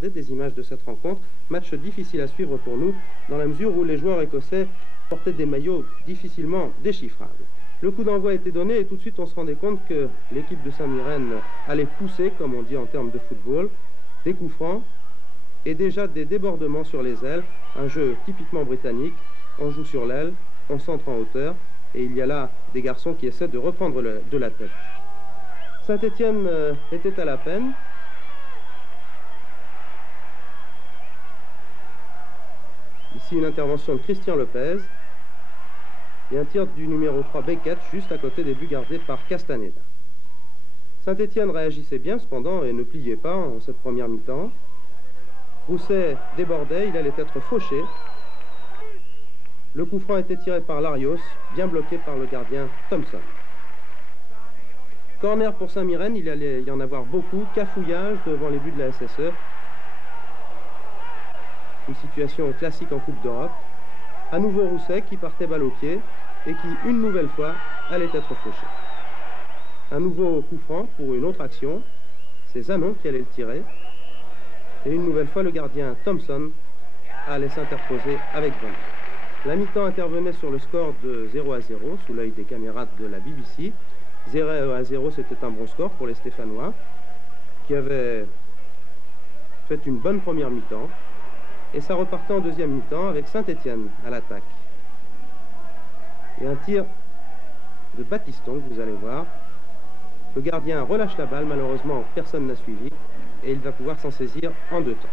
regarder des images de cette rencontre. Match difficile à suivre pour nous, dans la mesure où les joueurs écossais portaient des maillots difficilement déchiffrables. Le coup d'envoi a été donné et tout de suite on se rendait compte que l'équipe de Saint-Mirren allait pousser, comme on dit en termes de football, des coups francs et déjà des débordements sur les ailes. Un jeu typiquement britannique, on joue sur l'aile, on centre en hauteur et il y a là des garçons qui essaient de reprendre de la tête. Saint-Étienne était à la peine. Ici une intervention de Christian Lopez et un tir du numéro 3 Beckett juste à côté des buts gardés par Castaneda. Saint-Étienne réagissait bien cependant et ne pliait pas en cette première mi-temps. Rousset débordait, il allait être fauché. Le coup franc était tiré par Larios, bien bloqué par le gardien Thompson. Corner pour Saint-Mirren, il allait y en avoir beaucoup. Cafouillage devant les buts de la SSE. Une situation classique en Coupe d'Europe. À nouveau Rousset qui partait balle au pied et qui, une nouvelle fois, allait être fauché. Un nouveau coup franc pour une autre action. C'est Zanon qui allait le tirer. Et une nouvelle fois, le gardien Thompson allait s'interposer avec Van. La mi-temps intervenait sur le score de 0-0, sous l'œil des caméras de la BBC. 0-0, c'était un bon score pour les Stéphanois, qui avaient fait une bonne première mi-temps. Et ça repartait en deuxième mi-temps avec Saint-Étienne à l'attaque. Et un tir de Battiston, que vous allez voir. Le gardien relâche la balle, malheureusement personne n'a suivi. Et il va pouvoir s'en saisir en deux temps.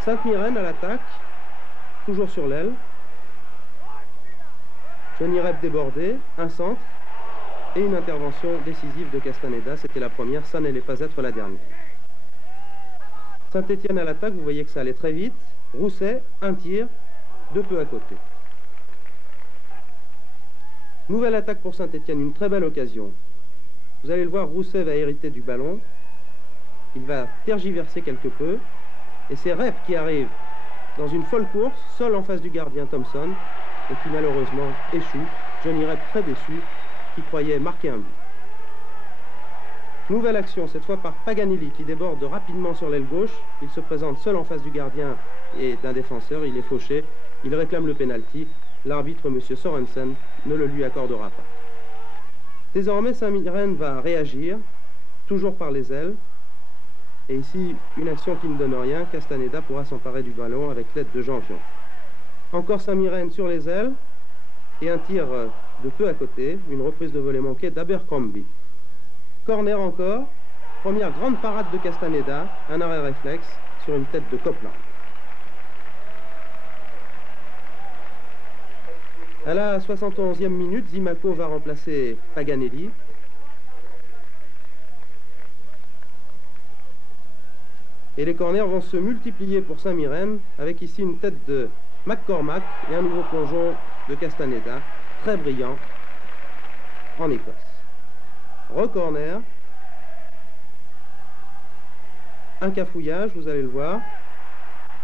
Saint-Mirren à l'attaque, toujours sur l'aile. Johnny Rep débordé, un centre et une intervention décisive de Castaneda. C'était la première, ça n'allait pas être la dernière. Saint-Étienne à l'attaque, vous voyez que ça allait très vite. Rousset, un tir, de peu à côté. Nouvelle attaque pour Saint-Étienne, une très belle occasion. Vous allez le voir, Rousset va hériter du ballon. Il va tergiverser quelque peu. Et c'est Rep qui arrive dans une folle course, seul en face du gardien Thompson, et qui malheureusement échoue. Johnny Rep très déçu, qui croyait marquer un but. Nouvelle action, cette fois par Paganelli, qui déborde rapidement sur l'aile gauche. Il se présente seul en face du gardien et d'un défenseur. Il est fauché. Il réclame le pénalty. L'arbitre, M. Sorensen, ne le lui accordera pas. Désormais, Saint-Mirren va réagir, toujours par les ailes. Et ici, une action qui ne donne rien. Castaneda pourra s'emparer du ballon avec l'aide de Janvion. Encore Saint-Mirren sur les ailes. Et un tir de peu à côté. Une reprise de volée manquée d'Abercrombie. Corner encore. Première grande parade de Castaneda. Un arrêt réflexe sur une tête de Copeland. À la 71e minute, Zimaco va remplacer Paganelli. Et les corners vont se multiplier pour Saint-Mirren, avec ici une tête de McCormack et un nouveau plongeon de Castaneda, très brillant, en Écosse. Re-corner. Un cafouillage, vous allez le voir.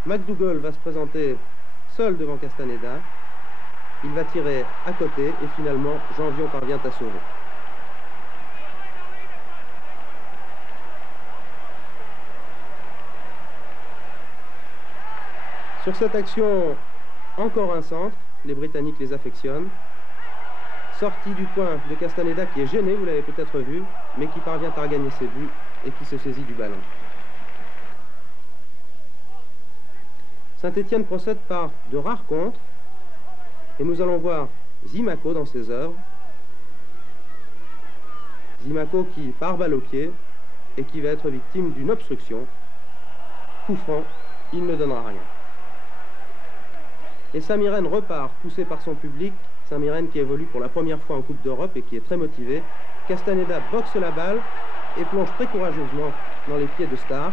McDougall va se présenter seul devant Castaneda. Il va tirer à côté et finalement, Janvion parvient à sauver. Sur cette action, encore un centre. Les Britanniques les affectionnent. Sortie du point de Castaneda qui est gêné, vous l'avez peut-être vu, mais qui parvient à regagner ses buts et qui se saisit du ballon. Saint-Étienne procède par de rares contres. Et nous allons voir Zimaco dans ses œuvres. Zimaco qui part balle au pied et qui va être victime d'une obstruction. Coup franc, il ne donnera rien. Et Saint-Mirren repart, poussé par son public. Saint-Mirren qui évolue pour la première fois en Coupe d'Europe et qui est très motivé. Castaneda boxe la balle et plonge très courageusement dans les pieds de Stark.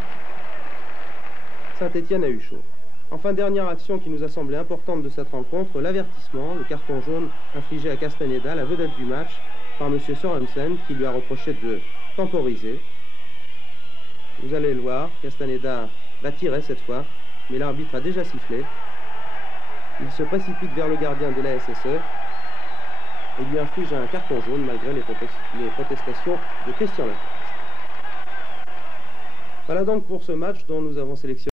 Saint-Étienne a eu chaud. Enfin, dernière action qui nous a semblé importante de cette rencontre, l'avertissement, le carton jaune infligé à Castaneda, la vedette du match, par M. Sorensen, qui lui a reproché de temporiser. Vous allez le voir, Castaneda va tirer cette fois, mais l'arbitre a déjà sifflé. Il se précipite vers le gardien de la SSE et lui inflige un carton jaune malgré les protestations de Christian Lopez. Voilà donc pour ce match dont nous avons sélectionné